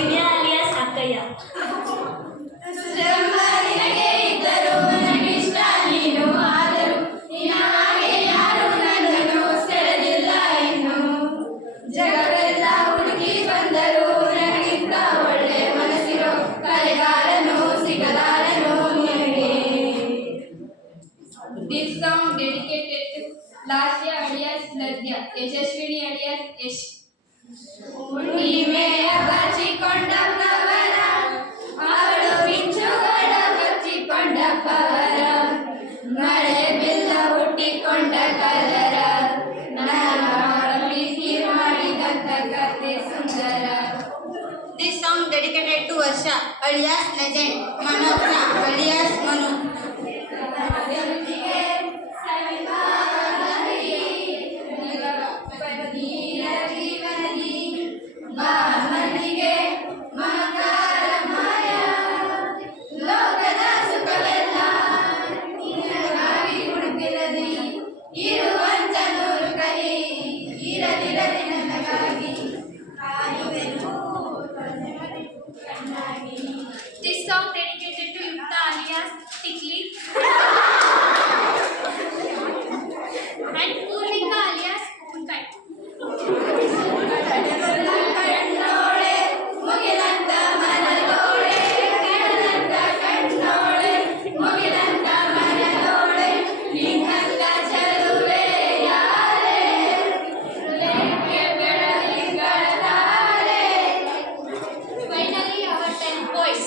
ದಿವ್ಯ alias ಅಕ್ಕಯ್ಯ. This song dedicated to Lasya alias Ladya, Yashashwini alias Yash. ಹುಣ್ಣಿಮೆಯ ಬಚ್ಚಿಕೊಂಡಪ್ಪವರ ಅವಳು ಮಿಂಚುಗಳ ಬಚ್ಚಿಕೊಂಡಪ್ಪವರ ಮಳೆ ಬಿಲ್ಲ ಹುಟ್ಟಿಕೊಂಡ ಕಲರ ಪ್ರೀತಿ ಮಾಡಿದಂತ ಕಥೆ ಸುಂದರ. This song dedicated to Varsha alias Legend, Manojna alias Manu. This song dedicated to Yukta alias Tikli and Purvika alias Punkai. Finally, our 10 boys.